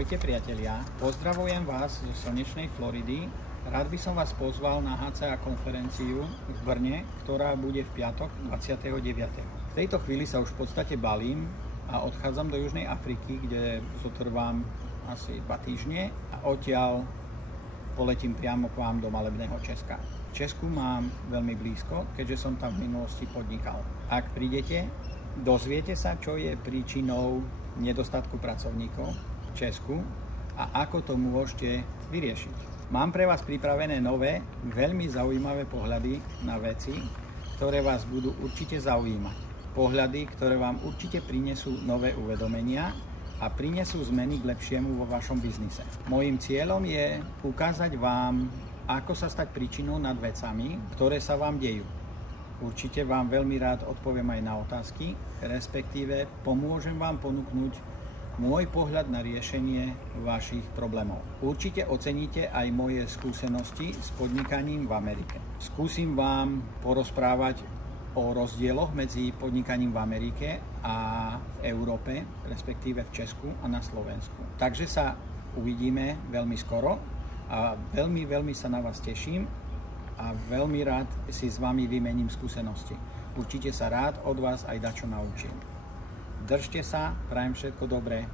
Ahojte priatelia, pozdravujem vás zo slnečnej Floridy. Rád by som vás pozval na HCA konferenciu v Brne, ktorá bude v piatok 29. V tejto chvíli sa už v podstate balím a odchádzam do Južnej Afriky, kde zotrvám asi 2 týždne a odtiaľ poletím priamo k vám do malebného Česka. Česku mám veľmi blízko, keďže som tam v minulosti podnikal. Ak prídete, dozviete sa, čo je príčinou nedostatku pracovníkov v Česku a ako to môžete vyriešiť. Mám pre vás pripravené nové, veľmi zaujímavé pohľady na veci, ktoré vás budú určite zaujímať. Pohľady, ktoré vám určite prinesú nové uvedomenia a prinesú zmeny k lepšiemu vo vašom biznise. Mojím cieľom je ukázať vám, ako sa stať príčinou nad vecami, ktoré sa vám dejú. Určite vám veľmi rád odpoviem aj na otázky, respektíve pomôžem vám ponúknuť môj pohľad na riešenie vašich problémov. Určite oceníte aj moje skúsenosti s podnikaním v Amerike. Skúsim vám porozprávať o rozdieloch medzi podnikaním v Amerike a v Európe, respektíve v Česku a na Slovensku. Takže sa uvidíme veľmi skoro a veľmi sa na vás teším a veľmi rád si s vami vymením skúsenosti. Určite sa rád od vás aj dačo naučím. Držte sa, prajem všetko dobré.